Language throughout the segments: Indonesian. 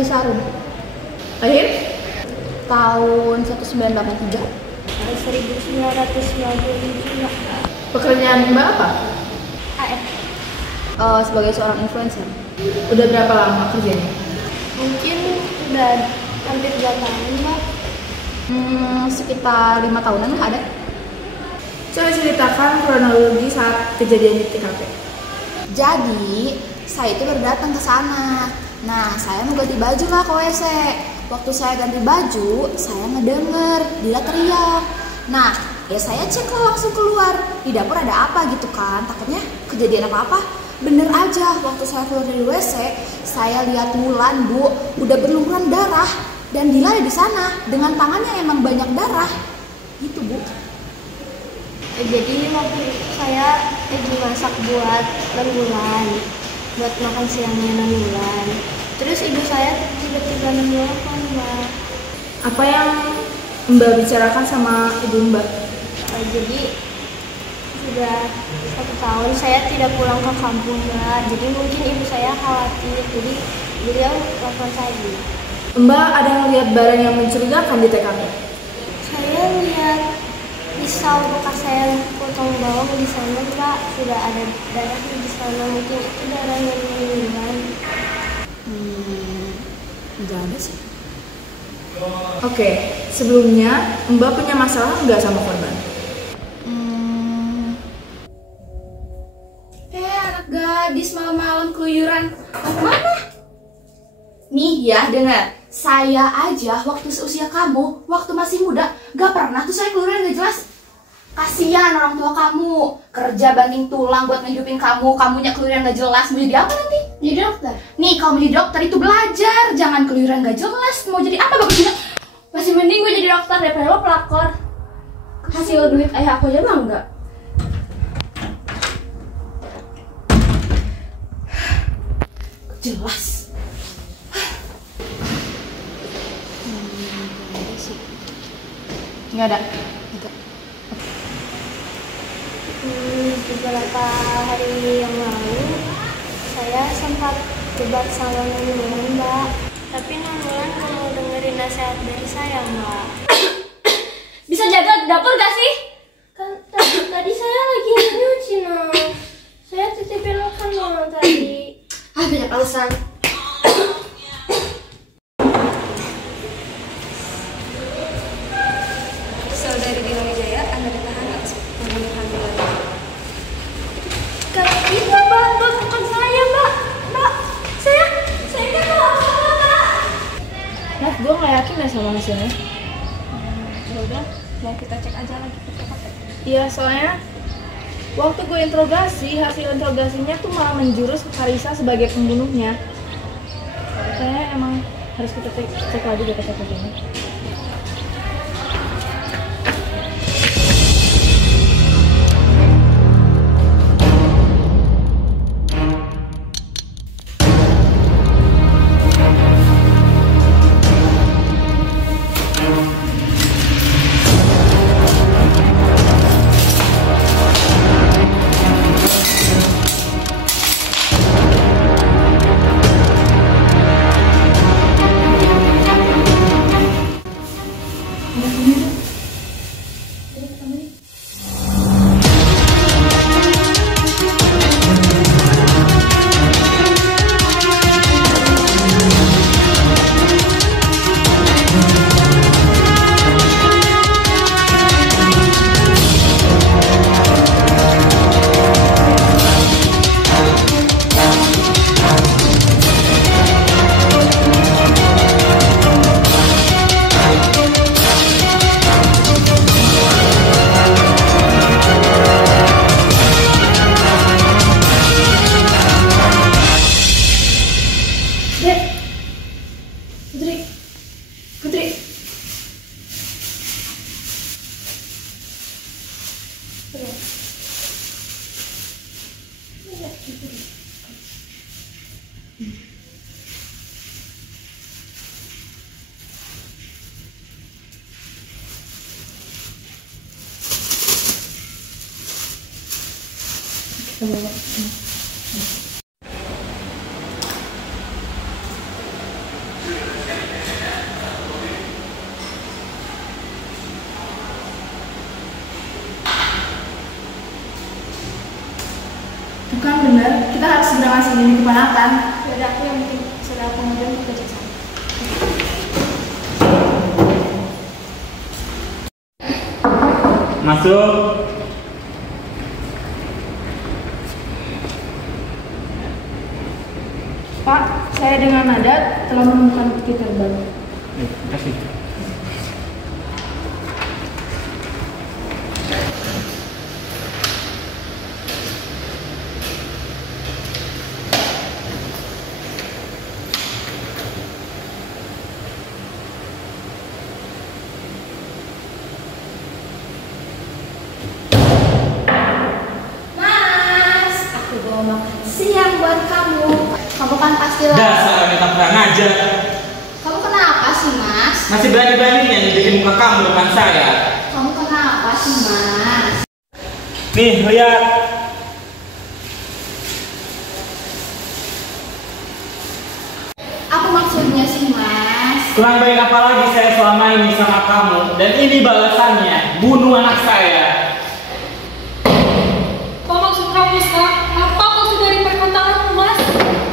Sari Sarun. Lahir? Tahun 1983. 1992. Pekerjaan Mbak apa? AF. Sebagai seorang influencer. Udah berapa lama kerjanya? Mungkin udah hampir 2 tahun, Mbak. Sekitar 5 tahunan lah ada. Coba ceritakan kronologi saat kejadian di TKP. Jadi, saya itu baru datang ke sana. Nah, saya mau ganti baju lah ke WC. Waktu saya ganti baju, saya ngedenger dia teriak. Nah, ya saya cek lah langsung keluar. Di dapur ada apa gitu kan? Takutnya kejadian apa-apa. Bener aja, waktu saya keluar dari WC, saya lihat Wulan, Bu, udah berlumuran darah. Dan Dila ada di sana dengan tangannya emang banyak darah. Gitu, Bu. Jadi waktu saya lagi masak buat Wulan, buat makan siangnya Wulan. Terus ibu saya tiba-tiba menelpon, Mbak. Apa yang Mbak bicarakan sama ibu Mbak? Jadi sudah 1 tahun saya tidak pulang ke kampung, Mbak. Jadi mungkin ibu saya khawatir. Jadi beliau telepon saya. Mbak ada ngeliat barang yang mencurigakan di TKP? Saya lihat pisau bekas saya potong bawang di sana, Mbak. Sudah ada darahnya di sana. Mungkin itu darah yang meninggal. Nggak ada sih. Oke, sebelumnya Mbak punya masalah nggak sama korban? Anak gadis malam-malam keluyuran. Mana? Nih ya, dengar. Saya aja waktu seusia kamu, waktu masih muda, gak pernah tuh saya keluyuran gak jelas. Kasihan orang tua kamu, kerja banting tulang buat ngehidupin kamu, kamunya keluyuran gak jelas. Mau jadi apa nanti? Jadi dokter. Nih, kalau mau jadi dokter itu belajar, jangan keluyuran gak jelas. Mau jadi apa bagusnya? Masih mending gue jadi dokter daripada lo pelakor. Hasil duit ayah aku aja mah enggak. Jelas. Nggak ada. Nggak. Beberapa hari yang lalu saya sempat debat sama Nulan, Mbak. Tapi Nulan nggak mau dengerin nasihat dari saya, Mbak. Bisa jaga dapur gak sih? Kan tadi saya lagi nyuci, Nong. Saya titipin makanan tadi. Banyak alasan. Saudari Dina Wijaya, Anda ditahan atas pembunuhan Wulan. Kalau itu, Mbak, bukan saya, Mbak. Mbak, saya nggak tahu apa-apa, Mbak. Nah, gue nggak yakin ya sama hasilnya. Ya udah, mau kita cek aja lagi ke TKP. Iya, soalnya waktu gue interogasi, hasil interogasinya tuh malah menjurus ke Karisa sebagai pembunuhnya. Kayaknya emang harus kita cek lagi deh ke TKP-nya. Dan kita harus segera ngasih ini keponakan. Jadi aku yang penting sudah aku ngobrol ke kerja sana. Masuk. Pak, saya dengan Nadat telah menemukan bukti terbaru. Terima kasih. Mas, aku bawa makan siang buat kamu. Kamu kan pasti Dasar wanita kurang ajar. Kamu kenapa sih, Mas? Masih berani-beraninya nunjukin muka kamu depan saya. Kamu kenapa sih, Mas? Nih, lihat. Apa maksudnya sih, Mas? Kurang baik apa lagi saya selama ini sama kamu. Dan ini balasannya, bunuh anak saya. Apa maksud kamu, Kak? Apa maksud dari perkataanmu, Mas?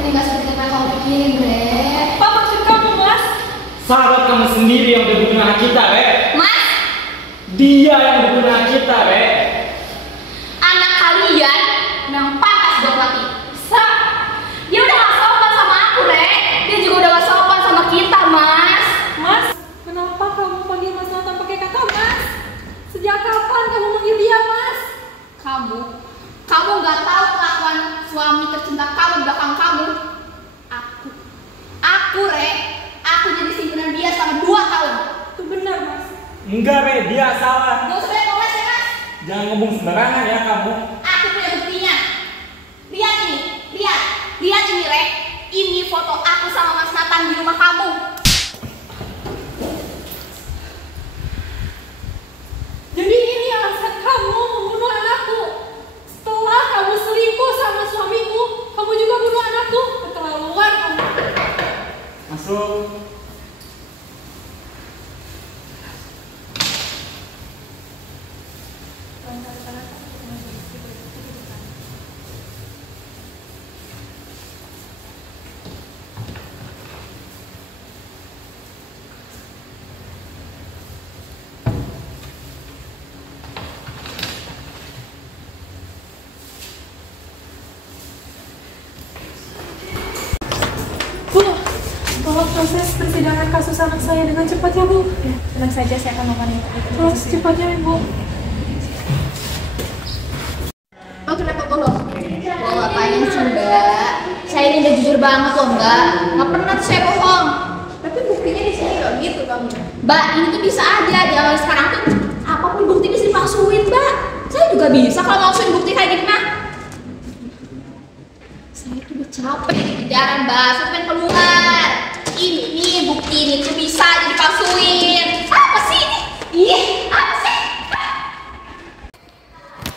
Ini nggak seperti apa yang kamu pikirin, Bre. Apa maksud kamu, Mas? Sahabat kamu sendiri yang udah bunuh anak kita, Re. Mas, Dia yang udah bunuh anak kita, Re. anak kalian memang pantas buat mati. Dia udah gak sopan sama aku, Re. Dia juga udah gak sopan sama kita, Mas. Mas, kenapa kamu panggil Mas Nathan pakai kata Mas? Sejak kapan kamu manggil dia, Mas? Kamu nggak tahu kelakuan suami tercinta kamu di belakang kamu. Aku, Re. Aku jadi simpenan dia selama 2 tahun. Itu benar, Mas. Enggak, Re. Dia salah. Gak usah banyak ngomong ya, Mas. Jangan ngomong sembarangan ya kamu. Aku punya buktinya. Lihat ini, lihat ini, Re. Ini foto aku sama Mas Nathan di rumah kamu. Jadi ini alasan kamu membunuh anakku. Setelah kamu selingkuh sama suamiku, kamu juga bunuh anakku. Keterlaluan kamu. Masuk. Bu, tolong proses persidangan kasus anak saya dengan cepat ya, Bu. Ya, tenang saja, saya akan melakukan itu. Tolong secepatnya, Bu. Oh, kenapa bohong? Bohong apanya sih, Mbak? Saya ini udah jujur banget loh, Mbak. Nggak pernah tuh saya bohong. Tapi buktinya di sini loh, gitu kamu. Mbak, ini tuh bisa aja di awal sekarang tuh apapun bukti bisa dipalsuin, Mbak. Saya juga bisa kalau ngasuhin bukti kayak gini, mah. Saya tuh udah capek di kejaran, Mbak. Saya pengen keluar. Ini nih bukti ini tuh bisa aja dipalsuin. Apa sih ini? Ih, apa sih?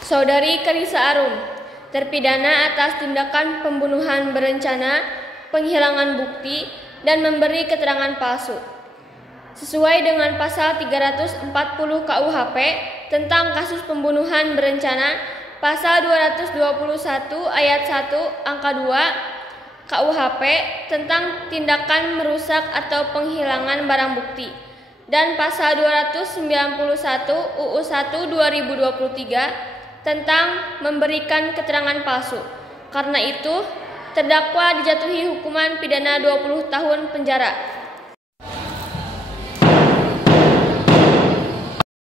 Saudari Karissa Arum, terpidana atas tindakan pembunuhan berencana, penghilangan bukti, dan memberi keterangan palsu. Sesuai dengan pasal 340 KUHP tentang kasus pembunuhan berencana, pasal 221 ayat 1 angka 2 KUHP tentang tindakan merusak atau penghilangan barang bukti, dan pasal 291 UU 1 2023 tentang memberikan keterangan palsu. Karena itu, terdakwa dijatuhi hukuman pidana 20 tahun penjara.